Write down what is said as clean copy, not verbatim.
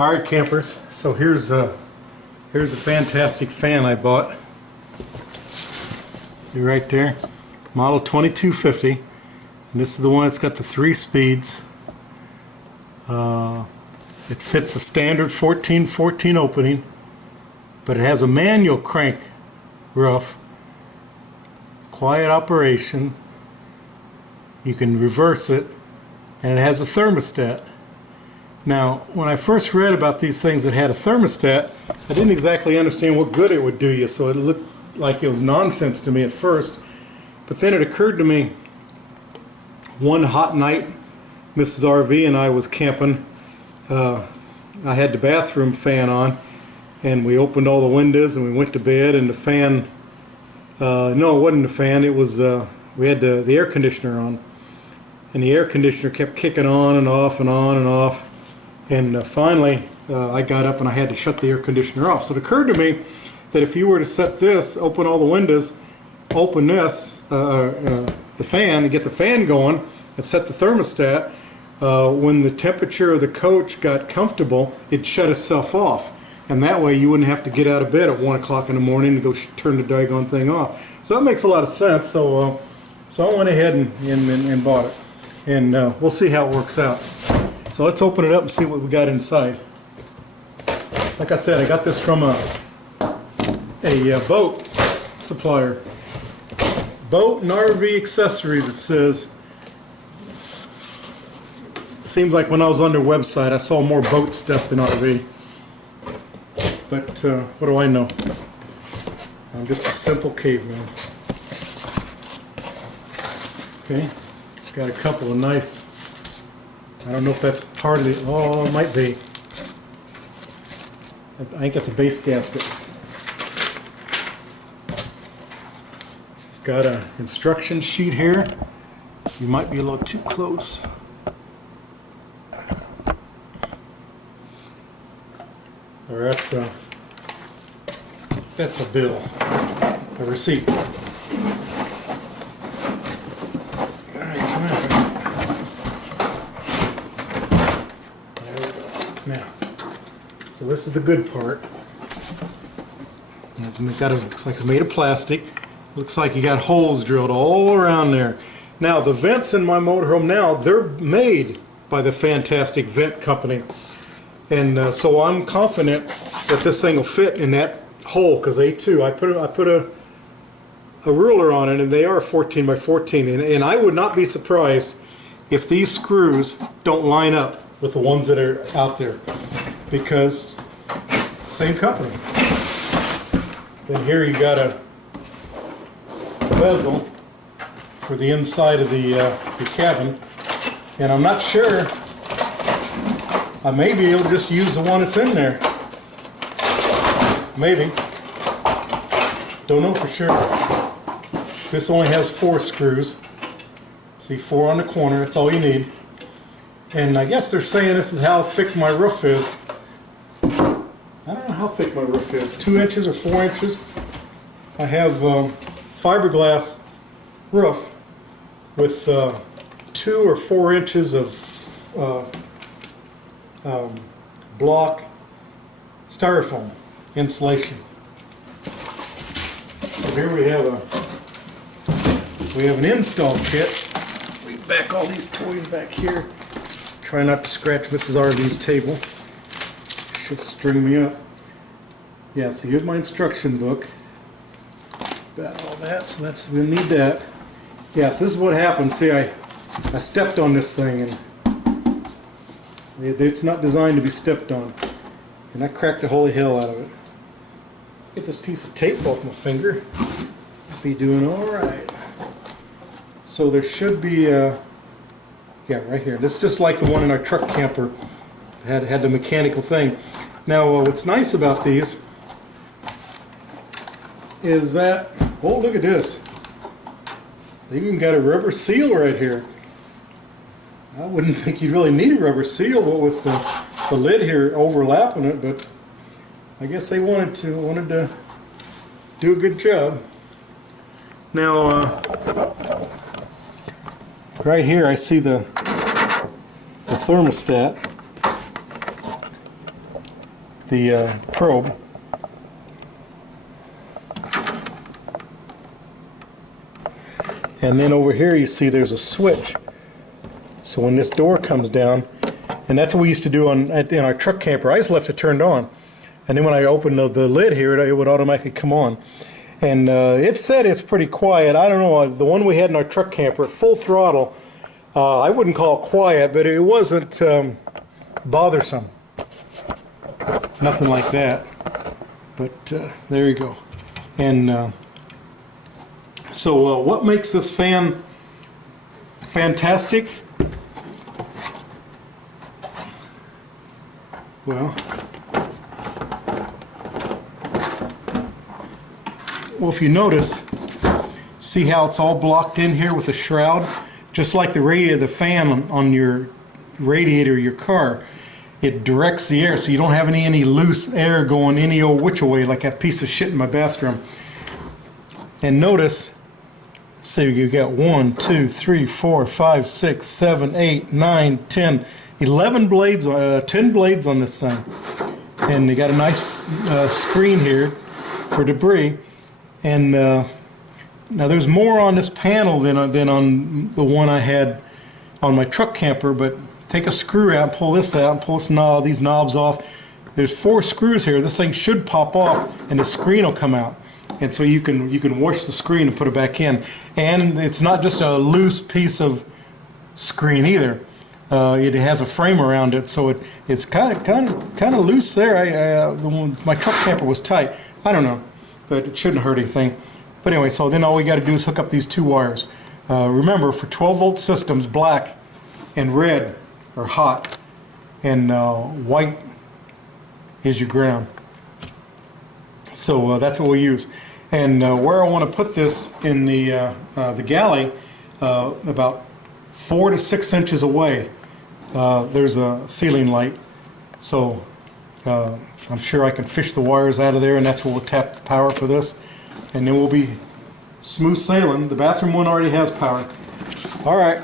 Alright campers, so here's a fantastic fan I bought. See right there? Model 2250. And this is the one that's got the 3 speeds. It fits a standard 14-14 opening, but it has a manual crank roof. Quiet operation. You can reverse it, and it has a thermostat. Now, when I first read about these things that had a thermostat, I didn't exactly understand what good it would do you, so it looked like it was nonsense to me at first. But then it occurred to me, one hot night, Mrs. RV and I was camping. I had the bathroom fan on, and we opened all the windows and we went to bed, and the fan, no, it wasn't the fan, it was, we had the air conditioner on. And the air conditioner kept kicking on and off and on and off. And finally, I got up and I had to shut the air conditioner off. So it occurred to me that if you were to set this, open all the windows, open this, the fan, and get the fan going, and set the thermostat, when the temperature of the coach got comfortable, it'd shut itself off. And that way you wouldn't have to get out of bed at 1 o'clock in the morning to go turn the daggone thing off. So that makes a lot of sense. So I went ahead and bought it. And we'll see how it works out. So let's open it up and see what we got inside. Like I said, I got this from a boat supplier. Boat and RV accessories, it says. It seems like when I was on their website, I saw more boat stuff than RV. But what do I know? I'm just a simple caveman. Okay, got a couple of nice, I don't know if that's part of the, oh, it might be. I think that's a base gasket. Got an instruction sheet here. You might be a little too close. Or that's a bill, a receipt. Now, so this is the good part. And it looks like it's made of plastic. Looks like you got holes drilled all around there. Now the vents in my motorhome now, they're made by the fantastic vent company. And so I'm confident that this thing will fit in that hole, because they too, I put a ruler on it, and they are 14 by 14. And I would not be surprised if these screws don't line up with the ones that are out there, because same company. Then here you got a bezel for the inside of the cabin, and I'm not sure. I may be able to just use the one that's in there. Maybe. Don't know for sure. So this only has 4 screws. See, 4 on the corner. That's all you need. And I guess they're saying this is how thick my roof is. I don't know how thick my roof is. 2 inches or 4 inches. I have fiberglass roof with 2 or 4 inches of block styrofoam insulation. So here we have an install kit. We back all these toys back here. Try not to scratch Mrs. RV's table. Should string me up. Yeah, so here's my instruction book. About all that, so we'll need that. Yeah, so this is what happened. See, I stepped on this thing, and it's not designed to be stepped on. And I cracked the holy hell out of it. Get this piece of tape off my finger. I'll be doing alright. So there should be yeah, right here. This is just like the one in our truck camper. Had the mechanical thing. Now, what's nice about these is that, oh, look at this. They even got a rubber seal right here. I wouldn't think you'd really need a rubber seal with the lid here overlapping it, but I guess they wanted to do a good job. Now, right here I see the thermostat. the probe. And then over here you see there's a switch. So when this door comes down, and that's what we used to do in our truck camper, I just left it turned on. And then when I opened the lid here, it would automatically come on. And it said it's pretty quiet. I don't know, the one we had in our truck camper, full throttle, I wouldn't call it quiet, but it wasn't bothersome. Nothing like that. But there you go. And so what makes this fan fantastic? Well, if you notice, see how it's all blocked in here with a shroud? Just like the fan on your radiator of your car. It directs the air, so you don't have any loose air going any old which way like that piece of shit in my bathroom. And notice, so you got 1, 2, 3, 4, 5, 6, 7, 8, 9, 10, 11 blades, 10 blades on this thing. And they got a nice screen here for debris. And now there's more on this panel than on the one I had on my truck camper, but take a screw out, pull this out, and pull these knobs off. There's 4 screws here. This thing should pop off, and the screen will come out. And so you can wash the screen and put it back in. And it's not just a loose piece of screen either. It has a frame around it, so it's kind of loose there. My truck camper was tight. I don't know, but it shouldn't hurt anything. But anyway, so then all we got to do is hook up these 2 wires. Remember, for 12-volt systems, black and red are hot, and white is your ground. So that's what we use. And where I want to put this in the galley, about 4 to 6 inches away, there's a ceiling light. So I'm sure I can fish the wires out of there, and that's where we'll tap the power for this. And then we'll be smooth sailing. The bathroom one already has power. All right.